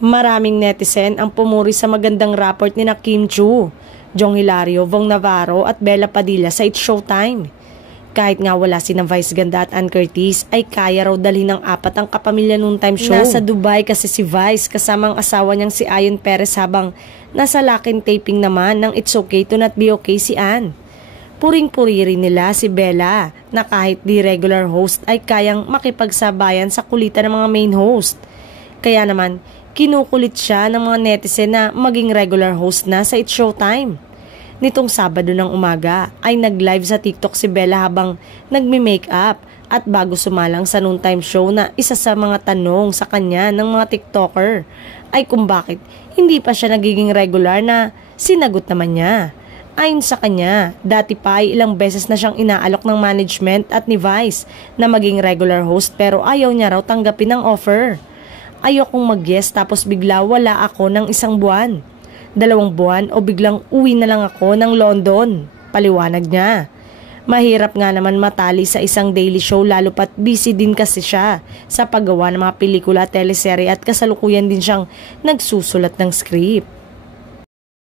Maraming netizen ang pumuri sa magandang rapport ni Kim Chu, Jong Hilario, Vong Navarro at Bella Padilla sa It's Showtime. Kahit nga wala si na Vice Ganda at Ann Curtis ay kaya raw dalhin ng 4 ang kapamilya noontime show. Nasa Dubai kasi si Vice kasama ang asawa niyang si Ayon Perez habang nasa laking taping naman ng It's Okay to Not Be Okay si Ann. Puring-puri rin nila si Bella na kahit di regular host ay kayang makipagsabayan sa kulitan ng mga main host. Kaya naman, kinukulit siya ng mga netizen na maging regular host na sa It's Showtime. Nitong Sabado ng umaga ay nag-live sa TikTok si Bella habang nagme-makeup at bago sumalang sa noontime show na isa sa mga tanong sa kanya ng mga TikToker ay kung bakit hindi pa siya nagiging regular na sinagot naman niya. Ayon sa kanya, dati pa ay ilang beses na siyang inaalok ng management at ni Vice na maging regular host pero ayaw niya raw tanggapin ang offer. Ayokong mag-guest tapos bigla wala ako ng 1 buwan, 2 buwan o biglang uwi na lang ako ng London, paliwanag niya. Mahirap nga naman matali sa isang daily show lalo pat busy din kasi siya sa paggawa ng mga pelikula at teleserye at kasalukuyan din siyang nagsusulat ng script.